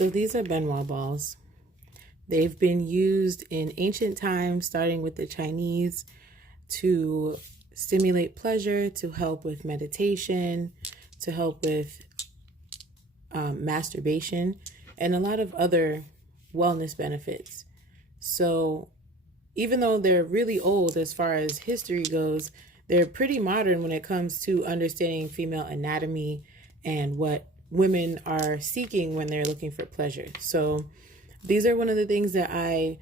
So these are Benoit balls. They've been used in ancient times, starting with the Chinese, to stimulate pleasure, to help with meditation, to help with masturbation, and a lot of other wellness benefits. So even though they're really old as far as history goes, they're pretty modern when it comes to understanding female anatomy and what women are seeking when they're looking for pleasure. So these are one of the things that I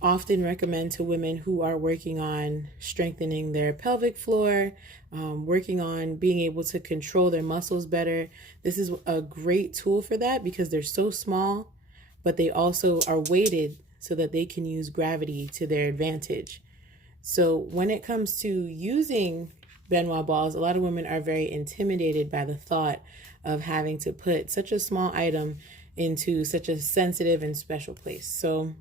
often recommend to women who are working on strengthening their pelvic floor, working on being able to control their muscles better. This is a great tool for that because they're so small, but they also are weighted so that they can use gravity to their advantage. So when it comes to using Benoit balls, a lot of women are very intimidated by the thought of having to put such a small item into such a sensitive and special place. So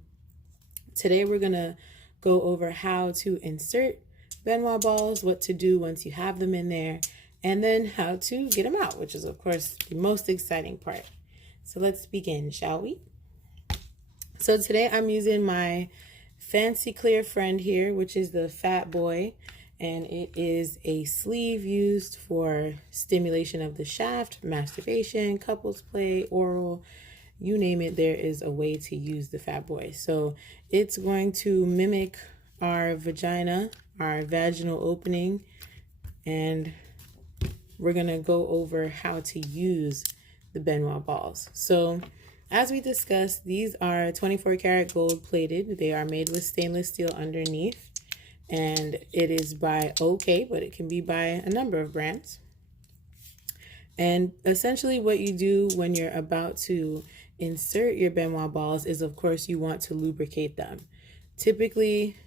today we're going to go over how to insert Benoit balls, what to do once you have them in there, and then how to get them out, which is of course the most exciting part. So let's begin, shall we? So today I'm using my Fancy Clear friend here, which is the Fat Boy, and it is a sleeve used for stimulation of the shaft, masturbation, couples play, oral, you name it, there is a way to use the Fat Boy. So it's going to mimic our vagina, our vaginal opening, and we're going to go over how to use the Benoit balls. So as we discussed, these are 24 karat gold plated. They are made with stainless steel underneath, and it is by OK, but it can be by a number of brands. And essentially what you do when you're about to insert your Benoit balls is, of course, you want to lubricate them. Typically,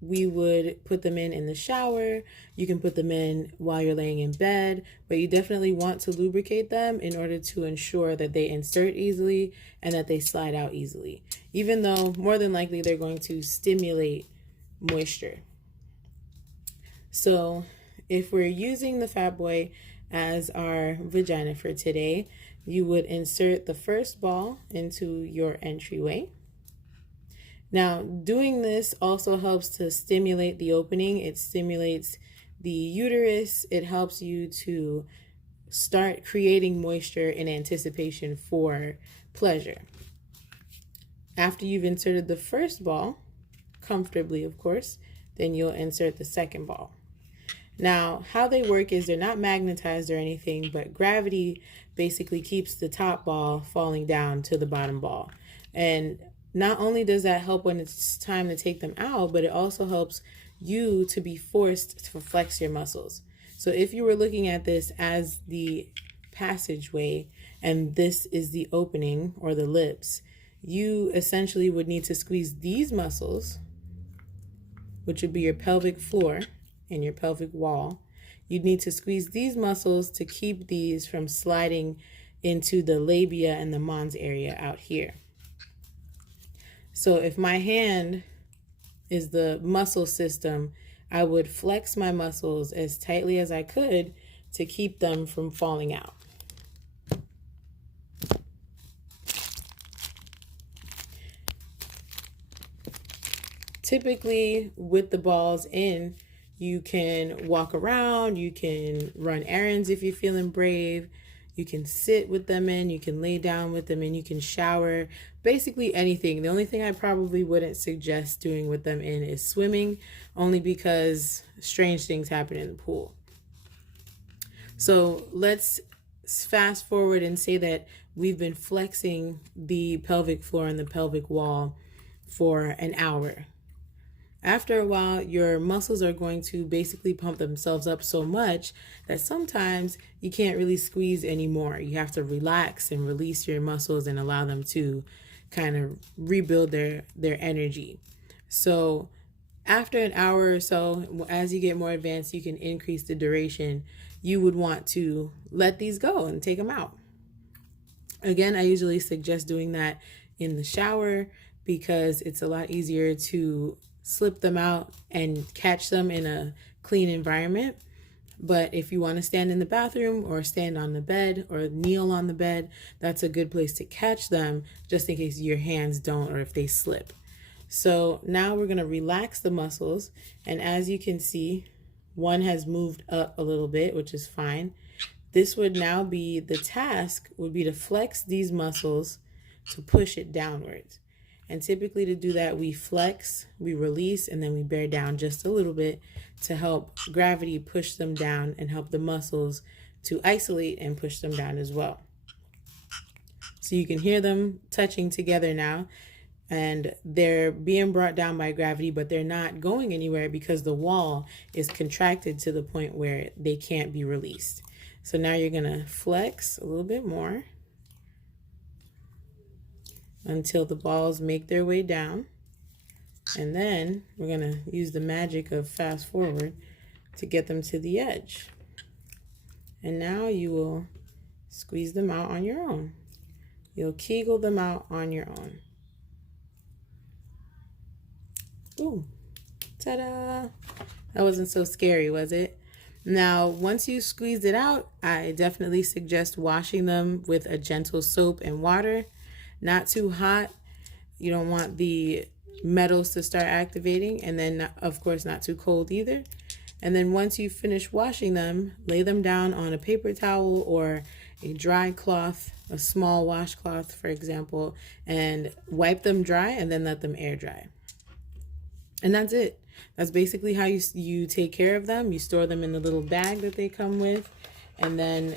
we would put them in the shower. You can put them in while you're laying in bed, but you definitely want to lubricate them in order to ensure that they insert easily and that they slide out easily, even though more than likely they're going to stimulate moisture. So if we're using the Fat Boy as our vagina for today, you would insert the first ball into your entryway. Now, doing this also helps to stimulate the opening. It stimulates the uterus. It helps you to start creating moisture in anticipation for pleasure. After you've inserted the first ball, comfortably, of course, then you'll insert the second ball. Now, how they work is they're not magnetized or anything, but gravity basically keeps the top ball falling down to the bottom ball. And not only does that help when it's time to take them out, but it also helps you to be forced to flex your muscles. So if you were looking at this as the passageway and this is the opening or the lips, you essentially would need to squeeze these muscles, which would be your pelvic floor and your pelvic wall. You'd need to squeeze these muscles to keep these from sliding into the labia and the mons area out here. So if my hand is the muscle system, I would flex my muscles as tightly as I could to keep them from falling out. Typically, with the balls in, you can walk around, you can run errands if you're feeling brave, you can sit with them in, you can lay down with them in, you can shower, basically anything. The only thing I probably wouldn't suggest doing with them in is swimming, only because strange things happen in the pool. So let's fast forward and say that we've been flexing the pelvic floor and the pelvic wall for an hour. After a while, your muscles are going to basically pump themselves up so much that sometimes you can't really squeeze anymore. You have to relax and release your muscles and allow them to kind of rebuild their energy. So after an hour or so, as you get more advanced, you can increase the duration. You would want to let these go and take them out. Again, I usually suggest doing that in the shower because it's a lot easier to slip them out and catch them in a clean environment. But if you want to stand in the bathroom or stand on the bed or kneel on the bed, that's a good place to catch them just in case your hands don't or if they slip. So now we're going to relax the muscles. And as you can see, one has moved up a little bit, which is fine. This would now be the task would be to flex these muscles to push it downwards. And typically to do that, we flex, we release, and then we bear down just a little bit to help gravity push them down and help the muscles to isolate and push them down as well. So you can hear them touching together now, and they're being brought down by gravity, but they're not going anywhere because the wall is contracted to the point where they can't be released. So now you're gonna flex a little bit more until the balls make their way down. And then we're gonna use the magic of fast forward to get them to the edge. And now you will squeeze them out on your own. You'll Kegel them out on your own. Ooh, ta-da! That wasn't so scary, was it? Now, once you squeeze it out, I definitely suggest washing them with a gentle soap and water. Not too hot. You don't want the metals to start activating, and then of course not too cold either. And then once you finish washing them, lay them down on a paper towel or a dry cloth, a small washcloth, for example, and wipe them dry and then let them air dry. And that's it. That's basically how you take care of them. You store them in the little bag that they come with, and then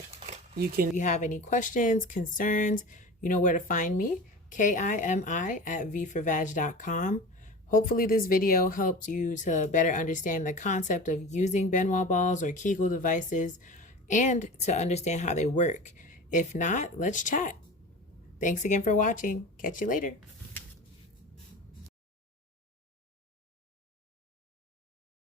you can, if you have any questions, concerns, you know where to find me, KIMI@vforvag.com. Hopefully this video helped you to better understand the concept of using Ben Wa balls or Kegel devices and to understand how they work. If not, let's chat. Thanks again for watching. Catch you later.